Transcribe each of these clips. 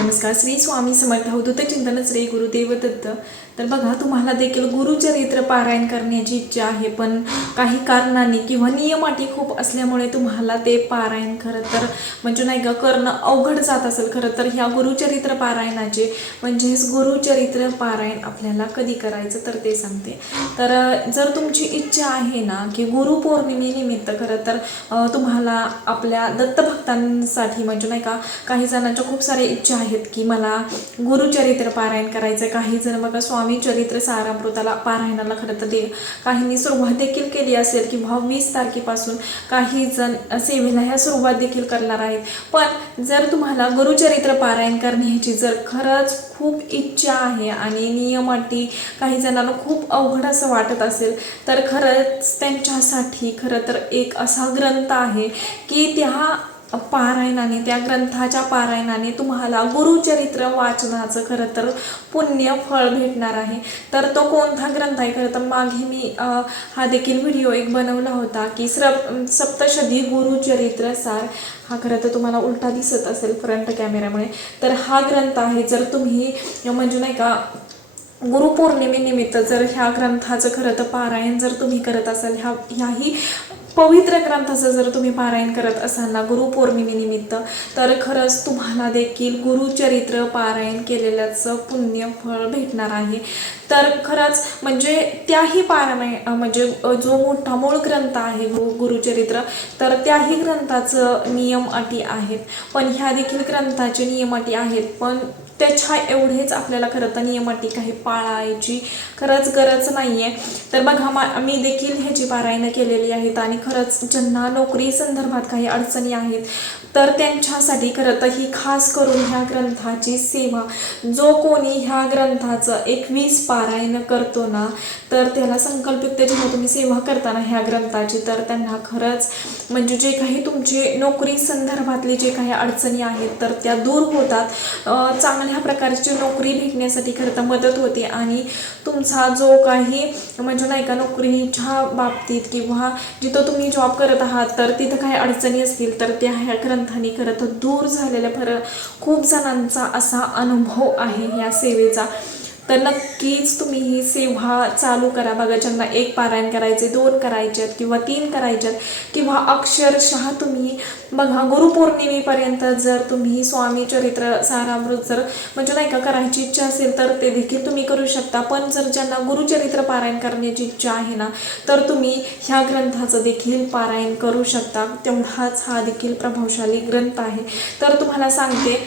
नमस्कार. श्री स्वामी समर्थ अवधूत चिंतनच श्री गुरुदेव दत्त. तर बघा तुम्हाला देखील गुरुचरित्र पारायण करण्याची इच्छा आहे पण काही कारणाने किंवा नियमाटी खूप असल्यामुळे तुम्हाला ते पारायण खरं तर म्हणजे नाही का करणं अवघड जात असेल खरं तर ह्या गुरुचरित्र पारायणाचे. म्हणजेच गुरुचरित्र पारायण आपल्याला कधी करायचं तर ते सांगते. तर जर तुमची इच्छा आहे ना की गुरुपौर्णिमेनिमित्त खरं तर तुम्हाला आपल्या दत्तभक्तांसाठी म्हणजे नाही का काही जणांच्या खूप साऱ्या इच्छा आहेत की मला गुरुचरित्र पारायण करायचं काही जण बघा स्वामी चरित्र सारामृताला पारायणाला खरं तर दे काहींनी सुरुवात देखील केली असेल किंवा वीस तारखेपासून काही जण सेवेला ह्या सुरुवात देखील करणार आहेत. पण जर तुम्हाला गुरुचरित्र पारायण करण्याची जर खरंच खूप इच्छा आहे आणि नियम अटी काही जणांना खूप अवघड असं वाटत असेल तर खरंच त्यांच्यासाठी खरं तर एक असा ग्रंथ आहे की त्या पारायणाने त्या ग्रंथाच्या पारायणाने तुम्हाला गुरुचरित्र वाचनाचं खरं तर पुण्य फळ भेटणार आहे. तर तो कोणता ग्रंथ आहे? खरं तर मागे मी हा देखील व्हिडिओ एक बनवला होता की स्र सप्तशती गुरुचरित्र सार. हा खरं तर तुम्हाला उलटा दिसत असेल फ्रंट कॅमेऱ्यामुळे. तर हा ग्रंथ आहे जर तुम्ही म्हणजे नाही का गुरुपौर्णिमेनिमित्त जर ह्या ग्रंथाचं खरं तर पारायण जर तुम्ही करत असाल ह्या ह्याही पवित्र ग्रंथाचं जर तुम्ही पारायण करत असाल ना गुरुपौर्णिमेनिमित्त तर खरंच तुम्हाला देखील गुरुचरित्र पारायण केलेल्याचं पुण्य फळ भेटणार आहे. तर खरंच म्हणजे त्याही पारायण म्हणजे जो मोठा मूळ ग्रंथ आहे गुरु गुरुचरित्र तर त्याही ग्रंथाचं नियम अटी आहेत. पण ह्या देखील ग्रंथाचे नियम अटी आहेत. पण त्याच्या एवढेच आपल्याला खरं तर नियमाटी काही पाळायची खरंच गरज नाही आहे तर बघा मा मी देखील ह्याची पारायणं केलेली आहेत आणि खरंच ज्यांना नोकरी संदर्भात काही अडचणी आहेत तर त्यांच्यासाठी खरं तर ही खास करून ह्या ग्रंथाची सेवा. जो कोणी ह्या ग्रंथाचं एकवीस पारायण करतो ना तर त्याला संकल्पित जेव्हा तुम्ही सेवा करताना ह्या ग्रंथाची तर त्यांना खरंच म्हणजे जे काही तुमचे नोकरी संदर्भातली जे काही अडचणी आहेत तर त्या दूर होतात. चांगल्या ह्या प्रकारची नोकरी भेटण्यासाठी खरं तर मदत होते आणि तुमचा जो काही म्हणजे नाही का नोकरीच्या बाबतीत किंवा जिथं तुम्ही जॉब करत आहात तर तिथं काही अडचणी असतील तर त्या ह्या ग्रंथाने खरं तर दूर झालेल्या फर खूप जणांचा असा अनुभव आहे ह्या सेवेचा. तर नक्कीच तुम्ही ही सेवा चालू करा. बघा ज्यांना एक पारायण करायचे दोन करायचे आहेत किंवा तीन करायचे आहेत किंवा अक्षरशः तुम्ही बघा गुरुपौर्णिमेपर्यंत जर तुम्ही स्वामी चरित्र सारामृत जर म्हणजे नाही का करायची इच्छा असेल तर ते देखील तुम्ही करू शकता. पण जर ज्यांना गुरुचरित्र पारायण करण्याची इच्छा आहे ना तर तुम्ही ह्या ग्रंथाचं देखील पारायण करू शकता. तेवढाच हा देखील प्रभावशाली ग्रंथ आहे. तर तुम्हाला सांगते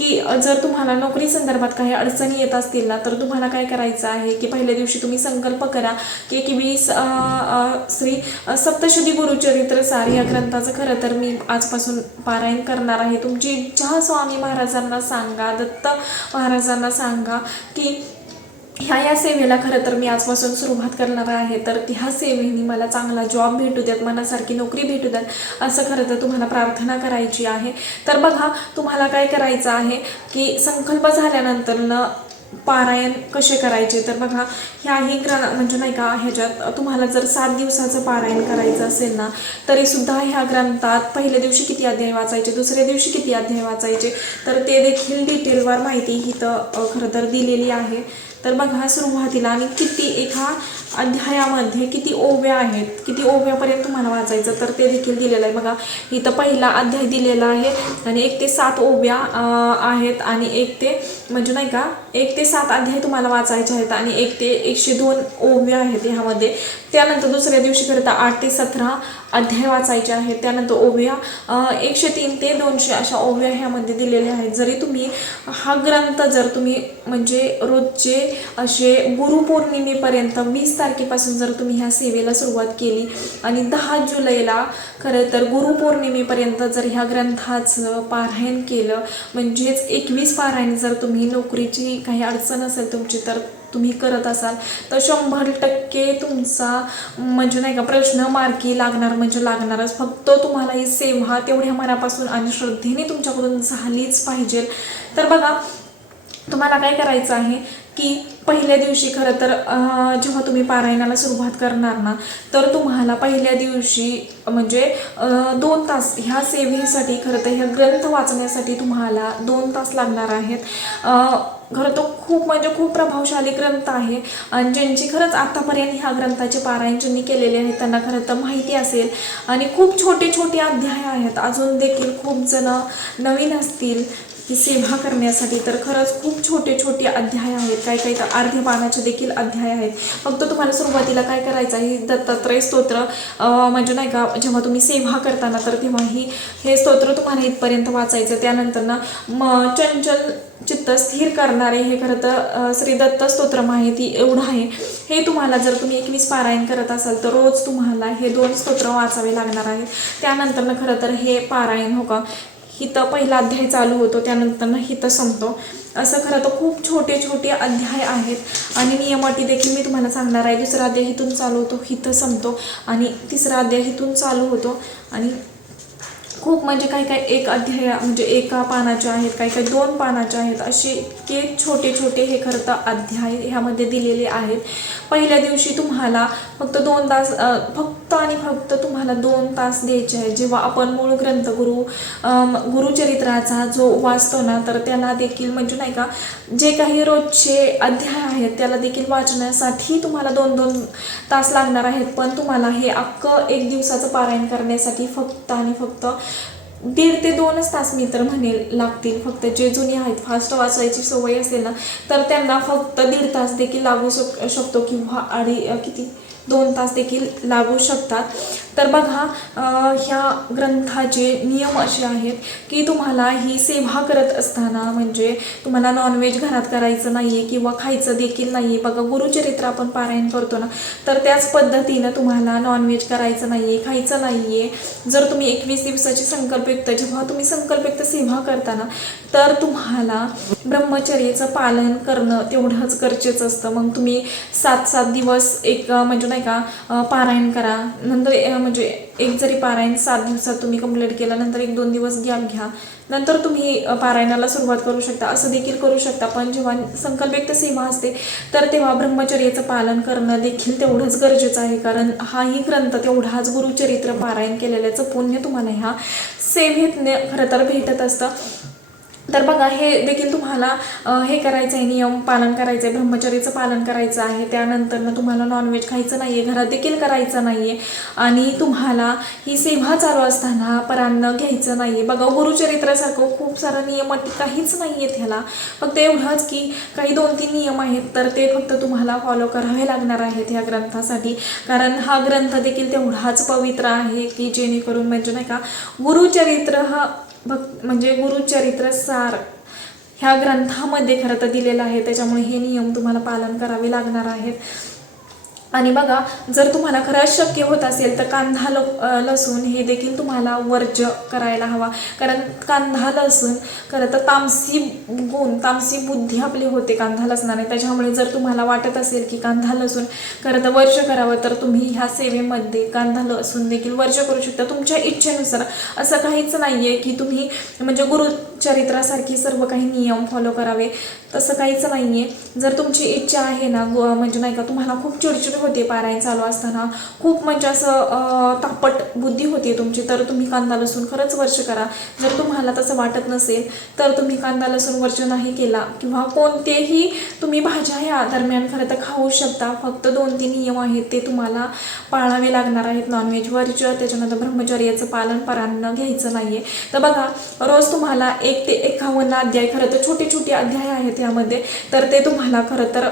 की जर तुम्हाला नोकरी संदर्भात काही अडचणी येत असतील ना तर तुम्हाला काय करायचं आहे की पहिल्या दिवशी तुम्ही संकल्प करा की एकवीस श्री सप्तशुद्धी गुरुचरित्र सार या ग्रंथाचं खरं तर मी आजपासून पारायण करणार आहे. तुमची इच्छा स्वामी महाराजांना सांगा दत्त महाराजांना सांगा की ह्या या सेवेला खरं तर मी आजपासून सुरुवात करणार आहे. तर ह्या सेवेने मला चांगला जॉब भेटू द्यात मनासारखी नोकरी भेटू द्यात असं खरं तर तुम्हाला प्रार्थना करायची आहे. तर बघा तुम्हाला काय करायचं आहे की संकल्प झाल्यानंतर न पारायण कसे करायचे? तर बघा ह्याही ग्रं म्हणजे नाही का ह्याच्यात तुम्हाला जर सात दिवसाचं पारायण करायचं असेल ना तरी सुद्धा ह्या ग्रंथात पहिल्या दिवशी किती अध्याय वाचायचे दुसऱ्या दिवशी किती अध्याय वाचायचे? तर ते देखील डिटेलवर माहिती ही तर खरं तर दिलेली आहे. तर बघा सुरुवातीला आणि किती एका अध्यायामध्ये किती ओव्या आहेत किती ओव्यापर्यंत तुम्हाला वाचायचं तर ते देखील दिलेलं आहे. बघा इथं पहिला अध्याय दिलेला आहे आणि एक ते सात ओव्या आहेत आणि एक ते म्हणजे नाही का एक ते सात अध्याय तुम्हाला वाचायचे आहेत आणि एक ते एकशे दोन ओव्या आहेत ह्यामध्ये. त्यानंतर दुसऱ्या दिवशी करता आठ ते सतरा अध्याय वाचायचे आहेत. त्यानंतर ओव्या एकशे तीन ते दोनशे अशा ओव्या ह्यामध्ये दिलेल्या आहेत. जरी तुम्ही हा ग्रंथ जर तुम्ही म्हणजे रोजचे असे गुरुपौर्णिमेपर्यंत वीस तारखेपासून जर तुम्ही ह्या सेवेला सुरुवात केली आणि दहा जुलैला खरं तर गुरुपौर्णिमेपर्यंत जर ह्या ग्रंथाचं पारायण केलं म्हणजेच एकवीस पारायण जर तुम्ही नोकरीची काही अडचण असेल तुमची तर तुम्ही करत असाल तर शंभर टक्के तुमचा म्हणजे नाही का प्रश्न मार्की लागणार म्हणजे लागणारच. फक्त तुम्हाला ही सेवा तेवढ्या मनापासून आणि श्रद्धेने तुमच्याकडून झालीच पाहिजे. तर बघा तुम्हाला काय करायचं आहे? की पहिल्या दिवशी खरं तर जेव्हा तुम्ही पारायणाला सुरुवात करणार ना तर तुम्हाला पहिल्या दिवशी म्हणजे दोन तास ह्या सेवेसाठी खरं तर ह्या ग्रंथ वाचण्यासाठी तुम्हाला दोन तास लागणार आहेत. खरं तो खूप म्हणजे खूप प्रभावशाली ग्रंथ आहे. आणि ज्यांची खरंच आतापर्यंत ह्या ग्रंथाचे पारायण ज्यांनी केलेले आहेत त्यांना खरं तर माहिती असेल. आणि खूप छोटे छोटे अध्याय आहेत. अजून देखील खूप जण नवीन असतील. की सेवा करण्यासाठी तर खरंच खूप छोटे छोटे अध्याय आहेत. काही काही तर अर्ध्या पानाचे देखील अध्याय आहेत. फक्त तुम्हाला सुरुवातीला काय करायचं आहे दत्तात्रय स्तोत्र म्हणजे नाही का जेव्हा तुम्ही सेवा करताना तर तेव्हाही हे स्तोत्र तुम्हाला इथपर्यंत वाचायचं. त्यानंतर ना म चंचल चित्त स्थिर करणारे हे खरं तर श्री दत्त स्तोत्र माहिती एवढं आहे. हे तुम्हाला जर तुम्ही एकवीस पारायण करत असाल तर रोज तुम्हाला हे दोन स्तोत्र वाचावे लागणार आहेत. त्यानंतर ना खरं तर हे पारायण हो का हिथं पहिला अध्याय चालू होतो त्यानंतरनं हिथं संपतो. असं खरं तर खूप छोटे छोटे अध्याय आहेत. आणि नियमाटी देखील मी तुम्हाला सांगणार आहे. दुसरा अध्याय हिथून चालू होतो हिथं संपतो. आणि तिसरा अध्याय हिथून चालू होतो. आणि खूप म्हणजे काही काही एक अध्याय म्हणजे एका पानाचे आहेत काही काही दोन पानाचे आहेत. असे इतके छोटे छोटे हे खरं तर अध्याय ह्यामध्ये दिलेले आहेत. पहिल्या दिवशी तुम्हाला फक्त दोन तास फक्त फक्त आणि फक्त तुम्हाला दोन तास द्यायचे आहे जेव्हा आपण मूळ ग्रंथ गुरु गुरुचरित्राचा जो वाचतो ना तर त्याला देखील म्हणजे नाही का जे काही रोजचे अध्याय आहेत त्याला देखील वाचण्यासाठी तुम्हाला दोन दोन तास लागणार आहेत. पण तुम्हाला हे अख्खं एक दिवसाचं पारायण करण्यासाठी फक्त आणि फक्त दीड ते दोनच तास मी तर म्हणेल लागतील. फक्त जे जुने आहेत फास्ट वाचायची सवय असेल ना तर त्यांना फक्त दीड तास देखील लागू शक शकतो किंवा अडी किती? दोन तास देखील लागू शकतात. तर बघा ह्या ग्रंथाचे नियम असे आहेत की तुम्हाला ही सेवा करत असताना म्हणजे तुम्हाला नॉनव्हेज घरात करायचं नाही आहे किंवा खायचं देखील नाही आहे बघा गुरुचरित्र आपण पारायण करतो ना तर त्याच पद्धतीनं तुम्हाला नॉनव्हेज करायचं नाही आहे खायचं नाही आहे जर तुम्ही एकवीस दिवसाची संकल्प संकल्पयुक्त जेव्हा तुम्ही संकल्पयुक्त सेवा करताना तर तुम्हाला ब्रह्मचर्याचं पालन करणं तेवढंच गरजेचं असतं. मग तुम्ही सात सात दिवस एक म्हणजे नाही का पारायण करा. नंतर म्हणजे एक जरी पारायण सात दिवसात तुम्ही कंप्लीट केलं नंतर एक दोन दिवस गॅप घ्या. नंतर तुम्ही पारायणाला सुरुवात करू शकता. असं देखील करू शकता. पण जेव्हा संकल्पयुक्त सेवा असते तर तेव्हा ब्रह्मचर्याचं पालन करणं देखील तेवढंच गरजेचं आहे. कारण हाही ग्रंथ तेवढाच गुरुचरित्र पारायण केलेल्याचं पुण्य तुम्हाला ह्या सेवेतने खरं तर भेटत असतं. तर बघा हे देखील तुम्हाला हे करायचं आहे नियम पालन करायचं आहे ब्रह्मचर्याचं पालन करायचं आहे. त्यानंतर ना तुम्हाला नॉनव्हेज खायचं नाही आहे घरात देखील करायचं नाही आहे आणि तुम्हाला ही सेवा चालू असताना परान्न घ्यायचं नाही आहे बघा गुरुचरित्रासारखं खूप सारं नियम काहीच नाही आहेत ह्याला फक्त एवढंच की काही दोन तीन नियम आहेत तर ते फक्त तुम्हाला फॉलो करावे लागणार आहेत ह्या ग्रंथासाठी. कारण हा ग्रंथ देखील तेवढाच पवित्र आहे की जेणेकरून म्हणजे नाही का गुरुचरित्र हा भक् म्हणजे गुरुचरित्र सार ह्या ग्रंथामध्ये खरं तर दिलेलं आहे. त्याच्यामुळे हे नियम तुम्हाला पालन करावे लागणार आहेत. आणि बघा जर तुम्हाला खरंच शक्य होत असेल तर कांदा ल लसूण हे देखील तुम्हाला वर्ज्य करायला हवा. कारण कांदा लसूण खरं तर तामसी गुण तामसी बुद्धी आपली होते कांदा लसणाने. त्याच्यामुळे जर तुम्हाला वाटत असेल की कांदा लसूण खरं तर वर्ज करावं तर तुम्ही ह्या सेवेमध्ये कांदा लसूण देखील वर्ज करू शकता. तुमच्या इच्छेनुसार. असं काहीच नाही आहे की तुम्ही म्हणजे गुरु चरित्रासारखी सर्व काही नियम फॉलो करावे. तसं काहीच नाही आहे जर तुमची इच्छा आहे ना गो- म्हणजे नाही का तुम्हाला खूप चिडचिड होते पारायण चालू असताना. खूप म्हणजे असं तापट बुद्धी होती तुमची तर तुम्ही कांदा लसूण खरंच वर्ष करा. जर तुम्हाला तसं वाटत नसेल तर तुम्ही कांदा लसूण वर्ष नाही केला. किंवा कोणतेही तुम्ही भाज्या या दरम्यान खरं तर खाऊ शकता. फक्त दोन तीन नियम आहेत ते तुम्हाला पाळावे लागणार आहेत. नॉनव्हेज वर्ज त्याच्यानंतर ब्रह्मचर्याचं पालन परान्न घ्यायचं नाही आहे तर बघा रोज तुम्हाला एक एक ते एकावन्न अध्याय खरं तर छोटे छोटे अध्याय आहेत यामध्ये. तर ते तुम्हाला खरं तर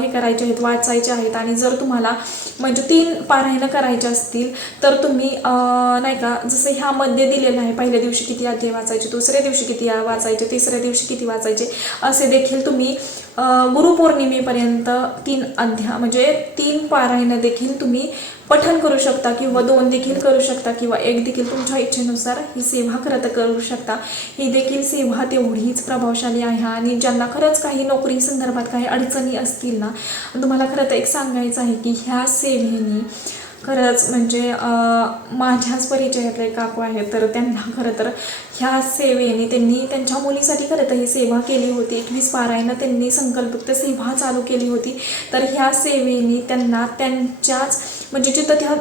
हे करायचे आहेत वाचायचे आहेत. आणि जर तुम्हाला म्हणजे तीन पारायणं करायचे असतील तर तुम्ही नाही का जसं ह्यामध्ये दिलेलं आहे पहिल्या दिवशी किती अध्याय वाचायचे दुसऱ्या दिवशी किती वाचायचे तिसऱ्या दिवशी किती वाचायचे असे देखील तुम्ही गुरुपौर्णिमेपर्यंत तीन अध्याय म्हणजे तीन पारायणं देखील तुम्ही पठण करू शकता किंवा दोन देखील करू शकता किंवा एक देखील तुमच्या इच्छेनुसार ही सेवा खरं करू शकता. ही देखील सेवा तेवढीच प्रभावशाली आहे आणि ज्यांना खरंच काही नोकरी संदर्भात काही अडचणी असतील ना तुम्हाला खरं तर एक सांगायचं आहे की ह्या सेवेने खरंच म्हणजे माझ्याच परिचयातले काकू आहेत तर त्यांना खरं तर ह्या सेवेने त्यांनी त्यांच्या मुलीसाठी खरं तर ही सेवा केली होती. एकवीस बारायनं त्यांनी संकल्पयुक्त सेवा चालू केली होती. तर ह्या सेवेने त्यांना त्यांच्याच म्हणजे जिथं त्या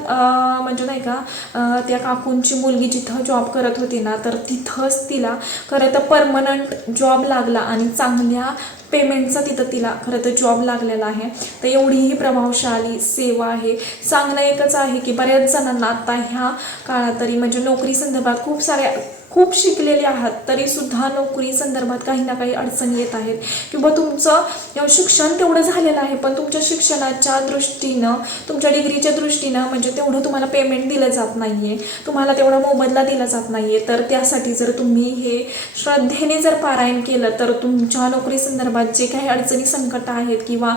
म्हणजे नाही का त्या काकूंची मुलगी जिथं जॉब करत होती ना तर तिथंच तिला खरं तर परमनंट जॉब लागला आणि चांगल्या पेमेंटचा तिथं तिला खरं तर जॉब लागलेला आहे. तर एवढीही प्रभावशाली सेवा आहे. चांगलं एकच आहे की बऱ्याच जणांना आता ह्या काळात तरी म्हणजे नोकरी संदर्भात खूप साऱ्या खूप शिकलेले आहात तरी सुद्धा नोकरी संदर्भात काही ना काही अडचणी येत आहेत. किंवा तुमचं शिक्षण तेवढं झालेलं आहे पण तुमच्या शिक्षणाच्या दृष्टीनं तुमच्या डिग्रीच्या दृष्टीनं म्हणजे तेवढं तुम्हाला पेमेंट दिलं जात नाही आहे तुम्हाला तेवढा मोबदला दिला जात नाही आहे तर त्यासाठी जर तुम्ही हे श्रद्धेने जर पारायण केलं तर तुमच्या नोकरी संदर्भात जे काही अडचणी संकट आहेत किंवा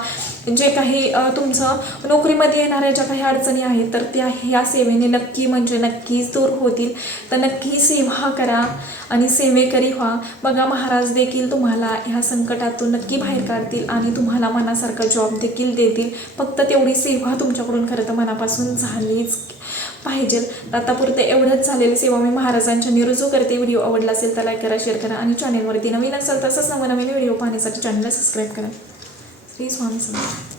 जे काही तुमचं नोकरीमध्ये येणाऱ्या ज्या काही अडचणी आहेत तर त्या ह्या सेवेने नक्की म्हणजे नक्कीच दूर होतील. तर नक्की सेवा करा आणि सेवेकरी व्हा. बघा महाराज देखील तुम्हाला ह्या संकटातून नक्की बाहेर काढतील आणि तुम्हाला मनासारखा जॉब देखील देतील. फक्त तेवढी सेवा तुमच्याकडून खरं तर मनापासून झालीच पाहिजे. आतापुरतं एवढंच झालेली सेवा मी महाराजांच्या निरुजू करते. व्हिडिओ आवडला असेल तर लाईक करा शेअर करा आणि चॅनलवरती नवीन असेल तसंच नवनवीन व्हिडिओ पाहण्यासाठी चॅनलला सबस्क्राईब करा. श्री स्वामी समर्थ.